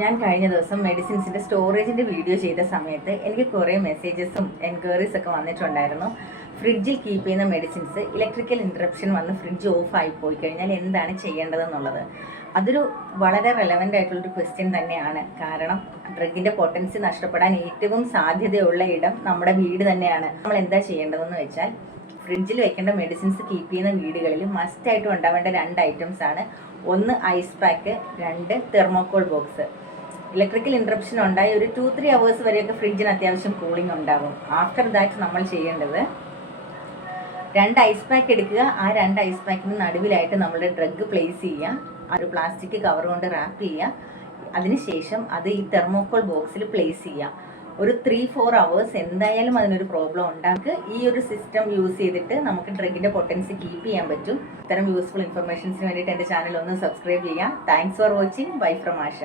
ഞാൻ കഴിഞ്ഞ ദിവസം മെഡിസിൻസിൻ്റെ സ്റ്റോറേജിൻ്റെ വീഡിയോ ചെയ്ത സമയത്ത് എനിക്ക് കുറേ മെസ്സേജസും എൻക്വയറീസ് ഒക്കെ വന്നിട്ടുണ്ടായിരുന്നു. ഫ്രിഡ്ജിൽ കീപ്പ് ചെയ്യുന്ന മെഡിസിൻസ് ഇലക്ട്രിക്കൽ ഇൻറ്ററപ്ഷൻ വന്ന് ഫ്രിഡ്ജ് ഓഫായി പോയി കഴിഞ്ഞാൽ എന്താണ് ചെയ്യേണ്ടതെന്നുള്ളത്. അതൊരു വളരെ റെലവൻ്റ് ആയിട്ടുള്ളൊരു ക്വസ്റ്റ്യൻ തന്നെയാണ്. കാരണം ഡ്രഗിൻ്റെ പൊട്ടൻസി നഷ്ടപ്പെടാൻ ഏറ്റവും സാധ്യതയുള്ള ഇടം നമ്മുടെ വീട് തന്നെയാണ്. നമ്മൾ എന്താ ചെയ്യേണ്ടതെന്ന് വെച്ചാൽ, ഫ്രിഡ്ജിൽ വെക്കേണ്ട മെഡിസിൻസ് കീപ്പ് ചെയ്യുന്ന വീടുകളിൽ മസ്റ്റായിട്ടും ഉണ്ടാവേണ്ട 2 ഐറ്റംസ് ആണ്. ഒന്ന് ice pack, 2 thermocol box. Electrical interruption ഉണ്ടായി ഒരു 2-3 അവേഴ്സ് വരെയൊക്കെ ഫ്രിഡ്ജിന് അത്യാവശ്യം കൂളിംഗ് ഉണ്ടാകും. ആഫ്റ്റർ ദാറ്റ് നമ്മൾ ചെയ്യേണ്ടത് 2 ഐസ് പാക്ക് എടുക്കുക. ആ 2 ഐസ് പാക്കിന് നടുവിലായിട്ട് നമ്മുടെ ഡ്രഗ് പ്ലേസ് ചെയ്യുക. ഒരു പ്ലാസ്റ്റിക് കവർ കൊണ്ട് റാപ്പ് ചെയ്യുക. അതിനുശേഷം അത് ഈ തെർമോക്കോൾ ബോക്സിൽ പ്ലേസ് ചെയ്യുക. ഒരു 3-4 അവേഴ്സ് എന്തായാലും അതിനൊരു പ്രോബ്ലം ഉണ്ടാകും. ഈ ഒരു സിസ്റ്റം യൂസ് ചെയ്തിട്ട് നമുക്ക് ഡ്രഗിൻ്റെ പൊട്ടൻസി കീപ്പ് ചെയ്യാൻ പറ്റും. ഇത്തരം യൂസ്ഫുൾ ഇൻഫർമേഷൻസിന് വേണ്ടിയിട്ട് എൻ്റെ ചാനൽ ഒന്ന് സബ്സ്ക്രൈബ് ചെയ്യാം. Thanks for watching. Bye from Asha.